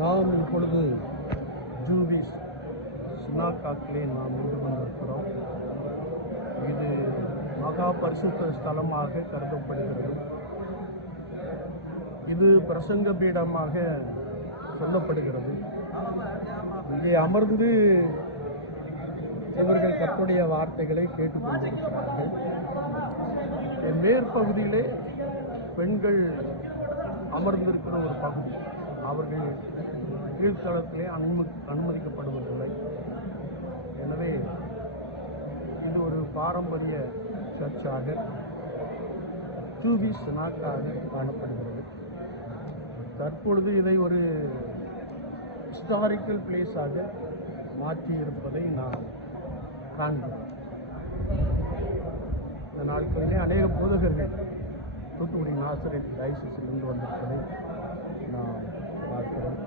நாம் இப்பொழுது ஜூபிஸ் சினாக்காக்கிலே நாம் நின்று கொண்டிருக்கிறோம். இது மகா பரிசுத்த ஸ்தலமாக கருதப்படுகிறது. இது பிரசங்க பீடமாக சொல்லப்படுகிறது. இங்கே அமர்ந்து இவர்கள் கர்த்தருடைய வார்த்தைகளை கேட்டுக்கொண்டிருக்கிறார்கள். மேற்பகுதியிலே பெண்கள் அமர்ந்திருக்கிற ஒரு பகுதி. அவர்கள் கீழ்த்தளத்திலே அனுமதிக்கப்படுவதில்லை. எனவே இது ஒரு பாரம்பரிய சர்ச்சாக ஜூபிஸ் சினாக்காக காணப்படுகிறது. தற்பொழுது இதை ஒரு ஹிஸ்டாரிக்கல் பிளேஸாக மாற்றியிருப்பதை நாம் காண்கிறோம். இந்த நாட்களிலே அநேக போதகர்கள் தூத்துக்குடி நாசரேத் டயசிஸிலிருந்து வந்திருப்பதை நாம் பார்க்கிறோம்.